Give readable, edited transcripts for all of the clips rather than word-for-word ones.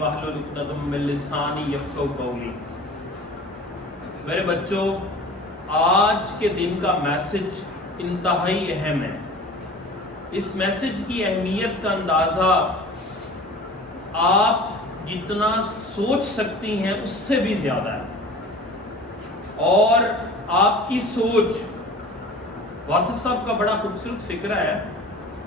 واحلل عقدۃ من لسانی یفقہوا قولی۔ میرے بچوں، آج کے دن کا میسج انتہائی اہم ہے۔ اس میسج کی اہمیت کا اندازہ آپ جتنا سوچ سکتی ہیں اس سے بھی زیادہ ہے، اور آپ کی سوچ، واصف صاحب کا بڑا خوبصورت فکرہ ہے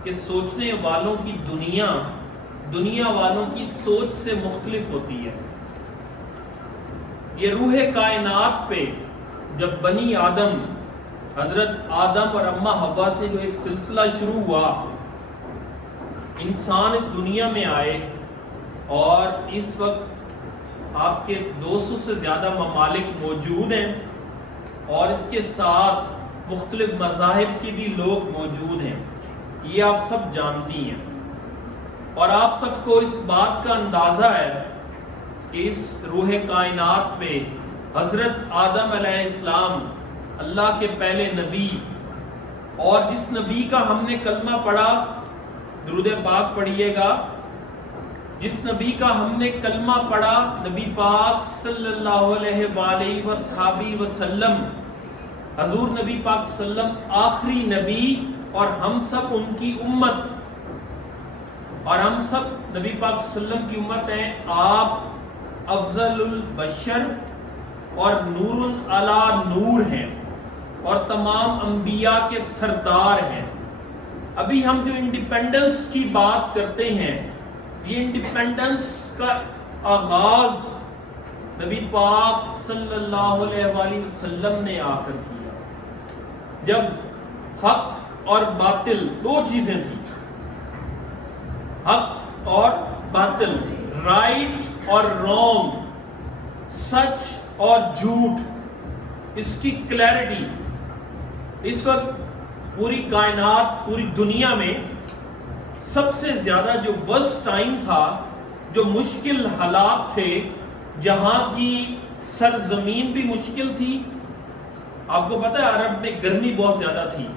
کہ سوچنے والوں کی دنیا والوں کی سوچ سے مختلف ہوتی ہے۔ یہ روح کائنات پہ جب بنی آدم، حضرت آدم اور اماں حوا سے جو ایک سلسلہ شروع ہوا، انسان اس دنیا میں آئے، اور اس وقت آپ کے 200 سے زیادہ ممالک موجود ہیں، اور اس کے ساتھ مختلف مذاہب کے بھی لوگ موجود ہیں، یہ آپ سب جانتی ہیں، اور آپ سب کو اس بات کا اندازہ ہے کہ اس روح کائنات پہ حضرت آدم علیہ السلام اللہ کے پہلے نبی، اور جس نبی کا ہم نے کلمہ پڑھا، درود پاک پڑھیے گا، جس نبی کا ہم نے کلمہ پڑھا، نبی پاک صلی اللہ علیہ وآلہ وصحبہ وسلم، حضور نبی پاک صلی اللہ علیہ وسلم آخری نبی، اور ہم سب ان کی امت، اور ہم سب نبی پاک صلی اللہ علیہ وسلم کی امت ہیں۔ آپ افضل البشر اور نور علی نور ہیں، اور تمام انبیاء کے سردار ہیں۔ ابھی ہم جو انڈیپینڈنس کی بات کرتے ہیں، یہ انڈیپینڈنس کا آغاز نبی پاک صلی اللہ علیہ وآلہ وسلم نے آ کر کیا، جب حق اور باطل دو چیزیں تھیں، حق اور باطل، رائٹ اور رانگ، سچ اور جھوٹ، اس کی کلیئرٹی اس وقت پوری کائنات، پوری دنیا میں سب سے زیادہ جو ورسٹ ٹائم تھا، جو مشکل حالات تھے، جہاں کی سرزمین بھی مشکل تھی۔ آپ کو پتہ ہے عرب میں گرمی بہت زیادہ تھی،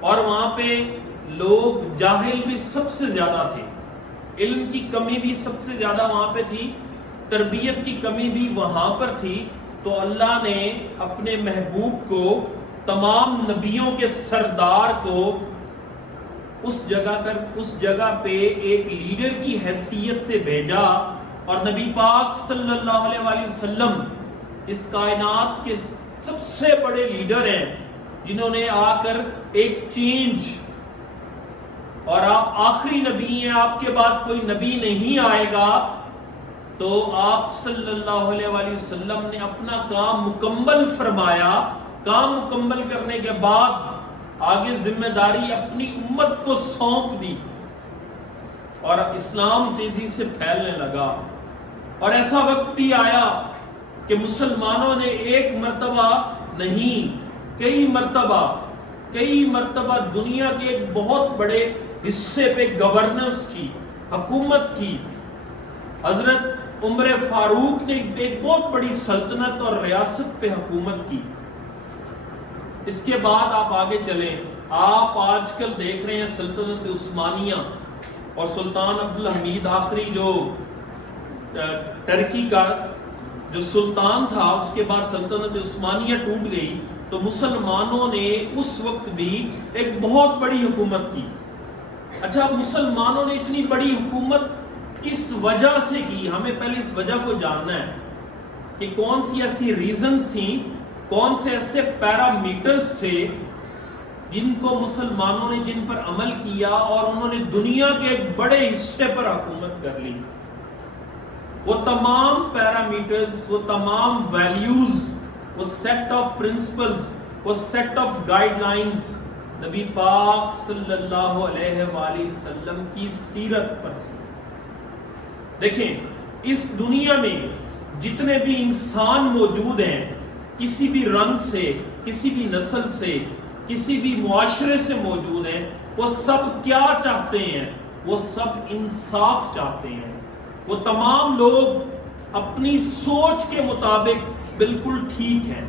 اور وہاں پہ لوگ جاہل بھی سب سے زیادہ تھے، علم کی کمی بھی سب سے زیادہ وہاں پہ تھی، تربیت کی کمی بھی وہاں پر تھی۔ تو اللہ نے اپنے محبوب کو، تمام نبیوں کے سردار کو اس جگہ پہ ایک لیڈر کی حیثیت سے بھیجا، اور نبی پاک صلی اللہ علیہ وآلہ وسلم اس کائنات کے سب سے بڑے لیڈر ہیں، جنہوں نے آ کر ایک چینج، اور آپ آخری نبی ہیں، آپ کے بعد کوئی نبی نہیں آئے گا، تو آپ صلی اللہ علیہ وآلہ وسلم نے اپنا کام مکمل فرمایا۔ کام مکمل کرنے کے بعد آگے ذمہ داری اپنی امت کو سونپ دی، اور اسلام تیزی سے پھیلنے لگا۔ اور ایسا وقت بھی آیا کہ مسلمانوں نے ایک مرتبہ نہیں، کئی مرتبہ دنیا کے ایک بہت بڑے حصے پہ گورننس کی، حکومت کی۔ حضرت عمر فاروق نے ایک بہت بڑی سلطنت اور ریاست پہ حکومت کی۔ اس کے بعد آپ آگے چلیں، آپ آج کل دیکھ رہے ہیں سلطنت عثمانیہ، اور سلطان عبدالحمید آخری جو ٹرکی کا جو سلطان تھا، اس کے بعد سلطنت عثمانیہ ٹوٹ گئی، تو مسلمانوں نے اس وقت بھی ایک بہت بڑی حکومت کی۔ اچھا، مسلمانوں نے اتنی بڑی حکومت کس وجہ سے کی؟ ہمیں پہلے اس وجہ کو جاننا ہے کہ کون سی ایسی ریزنز تھیں، کون سے ایسے پیرامیٹرز تھے جن کو مسلمانوں نے جن پر عمل کیا، اور انہوں نے دنیا کے ایک بڑے حصے پر حکومت کر لی۔ وہ تمام پیرامیٹرز، وہ تمام ویلیوز، وہ سیٹ آف پرنسپلز، وہ سیٹ آف گائیڈ لائنز نبی پاک صلی اللہ علیہ وآلہ وسلم کی سیرت پر۔ دیکھیں، اس دنیا میں جتنے بھی انسان موجود ہیں، کسی بھی رنگ سے، کسی بھی نسل سے، کسی بھی معاشرے سے موجود ہیں، وہ سب کیا چاہتے ہیں؟ وہ سب انصاف چاہتے ہیں۔ وہ تمام لوگ اپنی سوچ کے مطابق بالکل ٹھیک ہیں،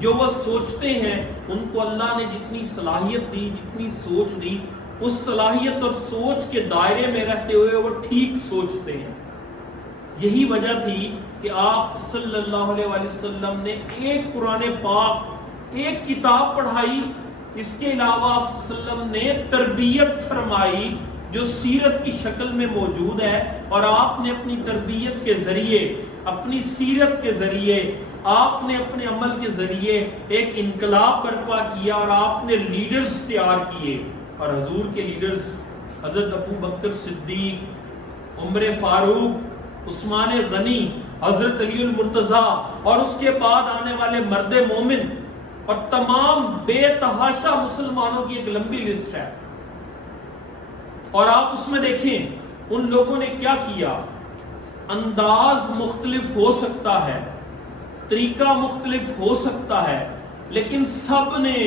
جو وہ سوچتے ہیں ان کو اللہ نے جتنی صلاحیت دی، جتنی سوچ دی، اس صلاحیت اور سوچ کے دائرے میں رہتے ہوئے وہ ٹھیک سوچتے ہیں۔ یہی وجہ تھی کہ آپ صلی اللہ علیہ وآلہ وسلم نے ایک قرآن پاک، ایک کتاب پڑھائی، اس کے علاوہ آپ صلی اللہ علیہ وسلم نے تربیت فرمائی جو سیرت کی شکل میں موجود ہے، اور آپ نے اپنی تربیت کے ذریعے، اپنی سیرت کے ذریعے، آپ نے اپنے عمل کے ذریعے ایک انقلاب برپا کیا، اور آپ نے لیڈرز تیار کیے، اور حضور کے لیڈرز حضرت ابو بکر صدیق، عمر فاروق، عثمان غنی، حضرت علی المرتضیٰ، اور اس کے بعد آنے والے مرد مومن، اور تمام بے تحاشا مسلمانوں کی ایک لمبی لسٹ ہے، اور آپ اس میں دیکھیں ان لوگوں نے کیا کیا۔ انداز مختلف ہو سکتا ہے، طریقہ مختلف ہو سکتا ہے، لیکن سب نے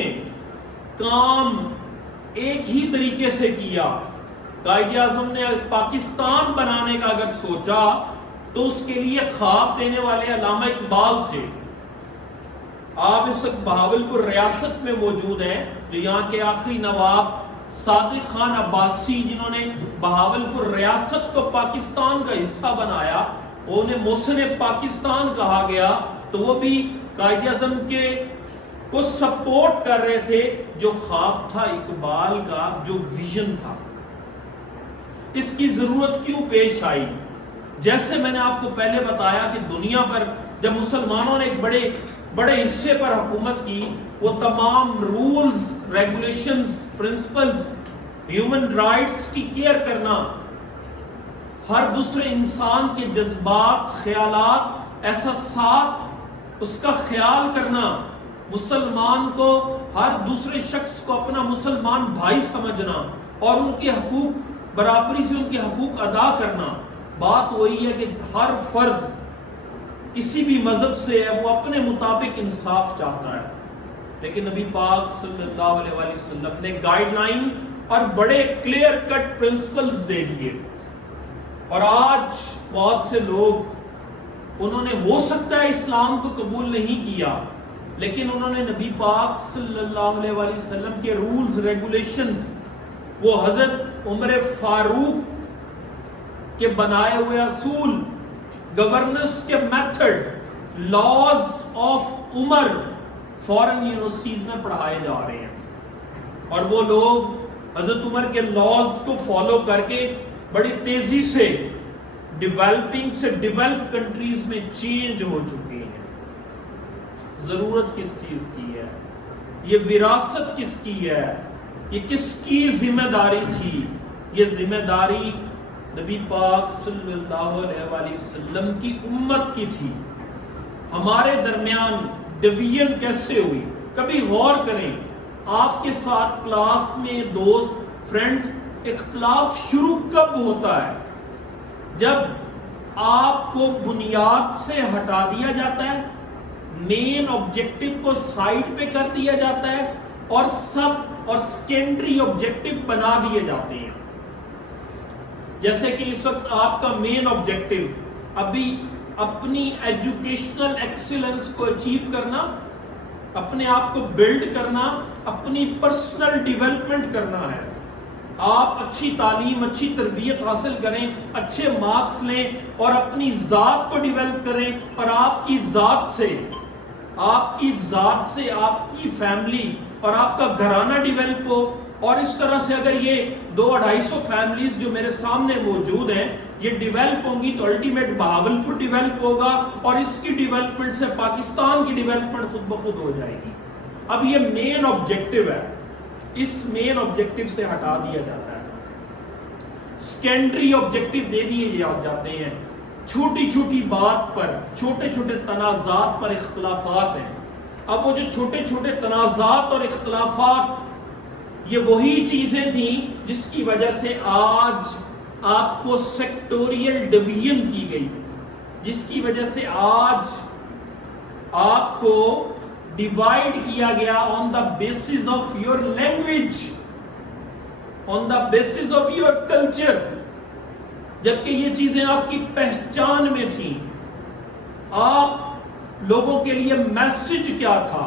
کام ایک ہی طریقے سے کیا۔ قائد اعظم نے پاکستان بنانے کا اگر سوچا تو اس کے لیے خواب دینے والے علامہ اقبال تھے۔ آپ اس وقت بہاولپور ریاست میں موجود ہیں، جو یہاں کے آخری نواب صادق خان عباسی، جنہوں نے بہاولپور ریاست کو پاکستان کا حصہ بنایا، انہیں محسن پاکستان کہا گیا، تو وہ بھی قائد اعظم کے کو سپورٹ کر رہے تھے، جو خواب تھا اقبال کا، جو ویژن تھا۔ اس کی ضرورت کیوں پیش آئی؟ جیسے میں نے آپ کو پہلے بتایا کہ دنیا پر جب مسلمانوں نے ایک بڑے حصے پر حکومت کی، وہ تمام rules, regulations, principles, human rights کی کیئر کرنا، ہر دوسرے انسان کے جذبات، خیالات، احساسات، اس کا خیال کرنا، مسلمان کو، ہر دوسرے شخص کو اپنا مسلمان بھائی سمجھنا، اور ان کے حقوق برابری سے ان کے حقوق ادا کرنا۔ بات وہی ہے کہ ہر فرد کسی بھی مذہب سے ہے، وہ اپنے مطابق انصاف چاہتا ہے، لیکن نبی پاک صلی اللہ علیہ وآلہ وسلم نے گائیڈ لائن اور بڑے کلیئر کٹ پرنسپلز دے دیے، اور آج بہت سے لوگ، انہوں نے ہو سکتا ہے اسلام کو قبول نہیں کیا، لیکن انہوں نے نبی پاک صلی اللہ علیہ وآلہ وسلم کے رولز، ریگولیشنز، وہ حضرت عمر فاروق کے بنائے ہوئے اصول، گورننس کے method, laws of Umar, foreign universities میں پڑھائے جا رہے ہیں، اور وہ لوگ حضرت عمر کے لاز کو فالو کر کے بڑی تیزی سے ڈیولپنگ سے ڈیولپ کنٹریز میں چینج ہو چکے ہیں۔ ضرورت کس چیز کی ہے؟ یہ وراثت کس کی ہے؟ یہ کس کی ذمہ داری تھی؟ یہ ذمہ داری نبی پاک صلی اللہ علیہ وآلہ وسلم کی امت کی تھی۔ ہمارے درمیان ڈویژن کیسے ہوئی؟ کبھی غور کریں، آپ کے ساتھ کلاس میں دوست، فرینڈز، اختلاف شروع کب ہوتا ہے؟ جب آپ کو بنیاد سے ہٹا دیا جاتا ہے، مین آبجیکٹو کو سائڈ پہ کر دیا جاتا ہے، اور سیکنڈری آبجیکٹو بنا دیے جاتے ہیں۔ جیسے کہ اس وقت آپ کا مین آبجیکٹو ابھی اپنی ایجوکیشنل ایکسیلنس کو اچیو کرنا، اپنے آپ کو بلڈ کرنا، اپنی پرسنل ڈیولپمنٹ کرنا ہے۔ آپ اچھی تعلیم، اچھی تربیت حاصل کریں، اچھے مارکس لیں، اور اپنی ذات کو ڈیولپ کریں، اور آپ کی ذات سے آپ کی فیملی اور آپ کا گھرانہ ڈیولپ ہو۔ اور اس طرح سے اگر یہ 200-250 فیملیز جو میرے سامنے موجود ہیں، یہ ڈیولپ ہوں گی تو الٹیمیٹ بہاولپور ڈیولپ ہوگا، اور اس کی ڈیولپمنٹ سے پاکستان کی ڈیولپمنٹ خود بخود ہو جائے گی۔ اب یہ مین آبجیکٹو ہے، اس مین آبجیکٹو سے ہٹا دیا جاتا ہے، سیکنڈری آبجیکٹو دے دیے جاتے ہیں۔ چھوٹی چھوٹی بات پر، چھوٹے چھوٹے تنازعات پر اختلافات ہیں۔ اب وہ جو چھوٹے چھوٹے تنازعات اور اختلافات، یہ وہی چیزیں تھیں جس کی وجہ سے آج آپ کو سیکٹوریل ڈویژن کی گئی، جس کی وجہ سے آج آپ کو ڈیوائیڈ کیا گیا on the basis of your language, on the basis of your culture, جبکہ یہ چیزیں آپ کی پہچان میں تھیں۔ آپ لوگوں کے لیے میسج کیا تھا؟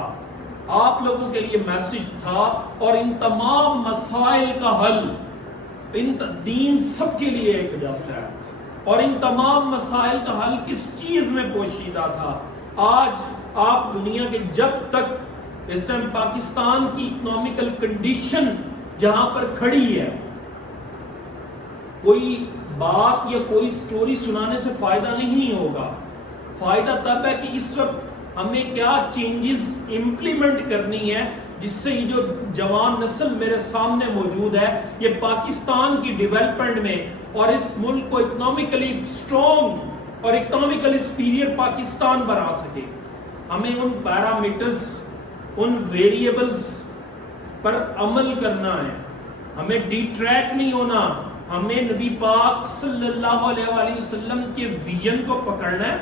آپ لوگوں کے لیے میسج تھا، اور ان تمام مسائل کا حل، ان دین سب کے لیے ایک جیسا ہے، اور ان تمام مسائل کا حل کس چیز میں پوشیدہ تھا؟ آج آپ دنیا کے جب تک اس ٹائم پاکستان کی اکنامیکل کنڈیشن جہاں پر کھڑی ہے، کوئی بات یا کوئی سٹوری سنانے سے فائدہ نہیں ہوگا. فائدہ تب ہے کہ اس وقت ہمیں کیا چینجز امپلیمنٹ کرنی ہے جس سے یہ جو جوان نسل میرے سامنے موجود ہے یہ پاکستان کی ڈیولپمنٹ میں اور اس ملک کو اکنامیکلی سٹرونگ اور اکنامیکلی سپیریئر پاکستان بنا سکے. ہمیں ان پیرامیٹرز، ان ویریبلز پر عمل کرنا ہے. ہمیں ڈی ٹریک نہیں ہونا. ہمیں نبی پاک صلی اللہ علیہ وآلہ وسلم کے ویژن کو پکڑنا ہے،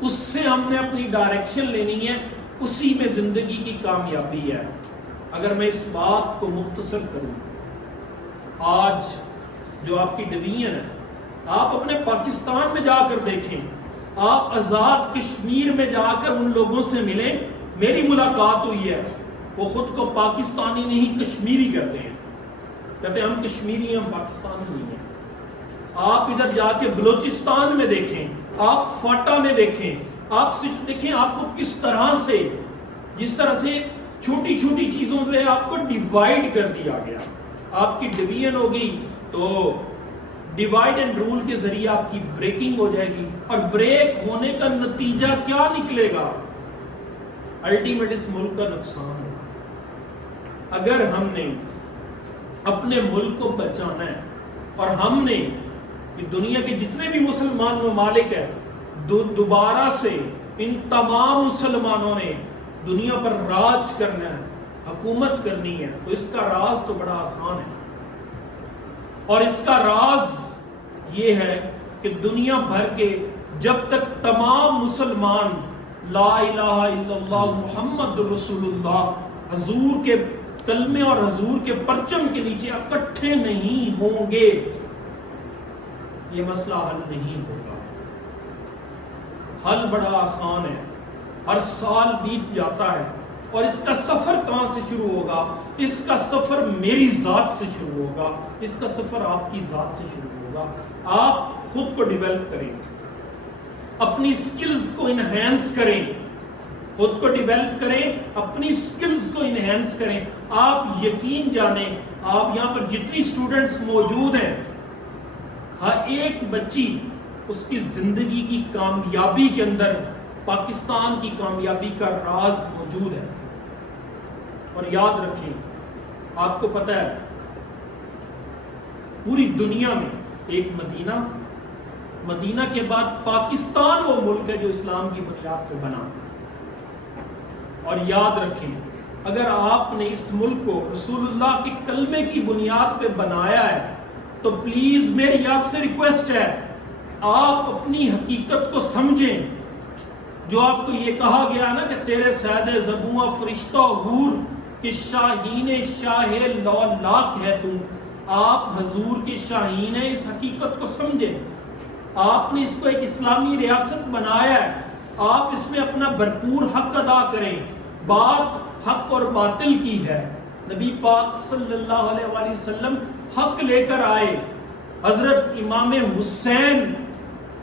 اس سے ہم نے اپنی ڈائریکشن لینی ہے، اسی میں زندگی کی کامیابی ہے. اگر میں اس بات کو مختصر کروں، آج جو آپ کی ڈویژن ہے، آپ اپنے پاکستان میں جا کر دیکھیں، آپ آزاد کشمیر میں جا کر ان لوگوں سے ملیں. میری ملاقات ہوئی ہے، وہ خود کو پاکستانی نہیں کشمیری کرتے ہیں، کہتے ہیں ہم کشمیری ہیں، ہم پاکستانی نہیں ہیں. آپ ادھر جا کے بلوچستان میں دیکھیں، آپ فاٹا میں دیکھیں، آپ دیکھیں آپ کو کس طرح سے، جس طرح سے چھوٹی چھوٹی چیزوں سے آپ کو ڈیوائیڈ کر دیا گیا. آپ کی ڈویژن ہوگی تو ڈیوائیڈ اینڈ رول کے ذریعے آپ کی بریکنگ ہو جائے گی، اور بریک ہونے کا نتیجہ کیا نکلے گا؟ الٹیمیٹ اس ملک کا نقصان ہوگا. اگر ہم نے اپنے ملک کو بچانا ہے اور ہم نے دنیا کے جتنے بھی مسلمان ممالک ہیں دوبارہ سے ان تمام مسلمانوں نے دنیا پر راج کرنا ہے، حکومت کرنی ہے، تو اس کا راز تو بڑا آسان ہے. اور اس کا راز یہ ہے کہ دنیا بھر کے جب تک تمام مسلمان لا الہ الا اللہ محمد رسول اللہ حضور کے کلمے اور حضور کے پرچم کے نیچے اکٹھے نہیں ہوں گے، یہ مسئلہ حل نہیں ہوگا. حل بڑا آسان ہے. ہر سال بیت جاتا ہے اور اس کا سفر کہاں سے شروع ہوگا؟ اس کا سفر میری ذات سے شروع ہوگا، اس کا سفر آپ کی ذات سے شروع ہوگا. آپ خود کو ڈیولپ کریں، اپنی سکلز کو انہینس کریں، خود کو ڈیولپ کریں، اپنی سکلز کو انہینس کریں. آپ یقین جانیں، آپ یہاں پر جتنی سٹوڈنٹس موجود ہیں، ہر ایک بچی اس کی زندگی کی کامیابی کے اندر پاکستان کی کامیابی کا راز موجود ہے. اور یاد رکھیں، آپ کو پتہ ہے پوری دنیا میں ایک مدینہ کے بعد پاکستان وہ ملک ہے جو اسلام کی بنیاد پہ بنا. اور یاد رکھیں، اگر آپ نے اس ملک کو رسول اللہ کے کلمے کی بنیاد پہ بنایا ہے تو پلیز میری آپ سے ریکویسٹ ہے، آپ اپنی حقیقت کو سمجھیں. جو آپ کو یہ کہا گیا نا کہ تیرے سید زبوں فرشتہ حور کہ شاہین شاہ لو لاکھ ہے تو، آپ حضور کے شاہین ہیں، اس حقیقت کو سمجھیں. آپ نے اس کو ایک اسلامی ریاست بنایا ہے، آپ اس میں اپنا بھرپور حق ادا کریں. بات حق اور باطل کی ہے. نبی پاک صلی اللہ علیہ وآلہ وسلم حق لے کر آئے. حضرت امام حسین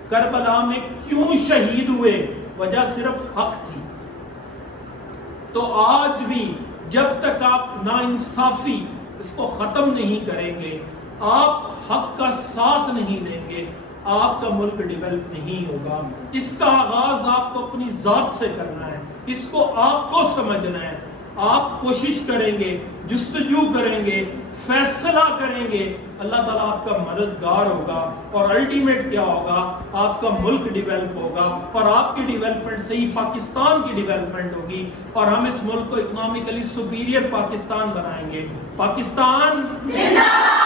کربلا میں کیوں شہید ہوئے؟ وجہ صرف حق تھی. تو آج بھی جب تک آپ ناانصافی اس کو ختم نہیں کریں گے، آپ حق کا ساتھ نہیں دیں گے، آپ کا ملک ڈیولپ نہیں ہوگا. اس کا آغاز آپ کو اپنی ذات سے کرنا ہے، اس کو آپ کو سمجھنا ہے. آپ کوشش کریں گے، جستجو کریں گے، فیصلہ کریں گے، اللہ تعالیٰ آپ کا مددگار ہوگا. اور الٹیمیٹ کیا ہوگا؟ آپ کا ملک ڈیولپ ہوگا، اور آپ کی ڈیولپمنٹ سے ہی پاکستان کی ڈیولپمنٹ ہوگی، اور ہم اس ملک کو اکنامیکلی سپیریئر پاکستان بنائیں گے. پاکستان زندہ باد.